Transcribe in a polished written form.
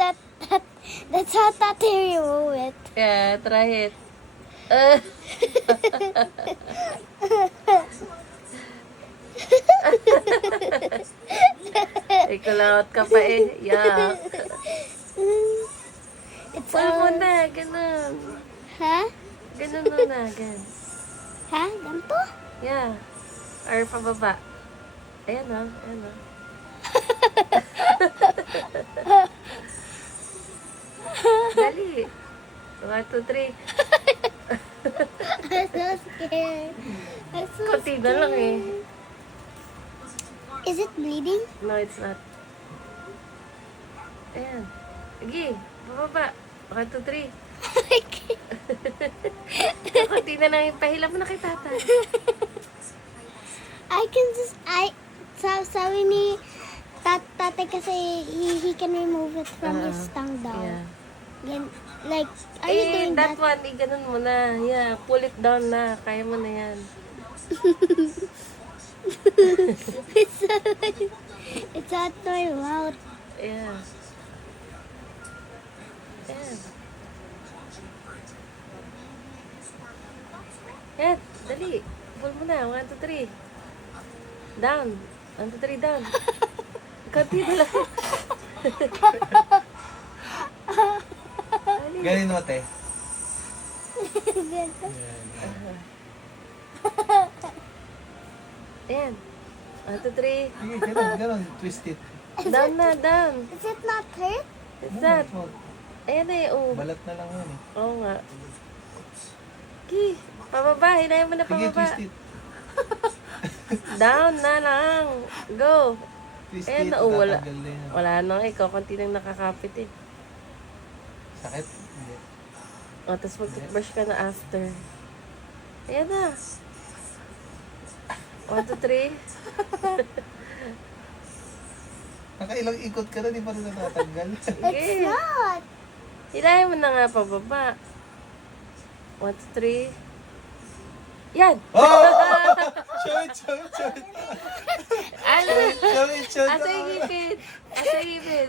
That's how Tatay remove it. Yeah, try it. Ikulawat ka pa eh. Yeah. It's Pull mo all... na, ganun. Ha? Ganun muna, ganun. Ha? Ganito? Yeah. Or pababa. Ayan o, ayan o. Dali. 1, 2, 3. I'm so scared. I'm so Kunti na lang eh. Is it bleeding? No, it's not. Ayan. Sige, pababa. 1, 2, 3. Kunti na lang yung pahilap na kay tatay. I can just... Sabi ni Tatay kasi he can remove it from his tongue daw. Yeah. Like, are you doing that that? one, ganun mo na. Yeah, pull it down na. Kaya mo na yan. It's at my mouth. Yeah. Yan. Yan, dali. Pull mo na. 1, 2, 3. Down. 1, 2, 3, down. Kunti na lang. Galing mo, te. Ayan. 1, 2, 3. Sige, ganun. Twist it. Down na, down. Is it not hurt? Is that? Ayan na eh. Oh. Balat na lang yun eh. Oo nga. Ki, pababa. Hinayin mo na Sige, pababa. twist it. Down na lang. Go. Twist Ayan it. na, oh, wala. Tatanggal na yan. Wala nang ikaw. Kunti nang nakakapit eh. Sakit? Hindi. O, tapos mag-brush ka na after. Ayan na. 1, 2, 3. Nakailang ikot ka na, di pa rin natatanggal. It's Okay. not. Hinayin mo na nga pababa. 1, 2, 3. Yan! Oh! Show it, show it, show it. Ano? Show it, show it. Asa yung ngipin? Asa yung ngipin?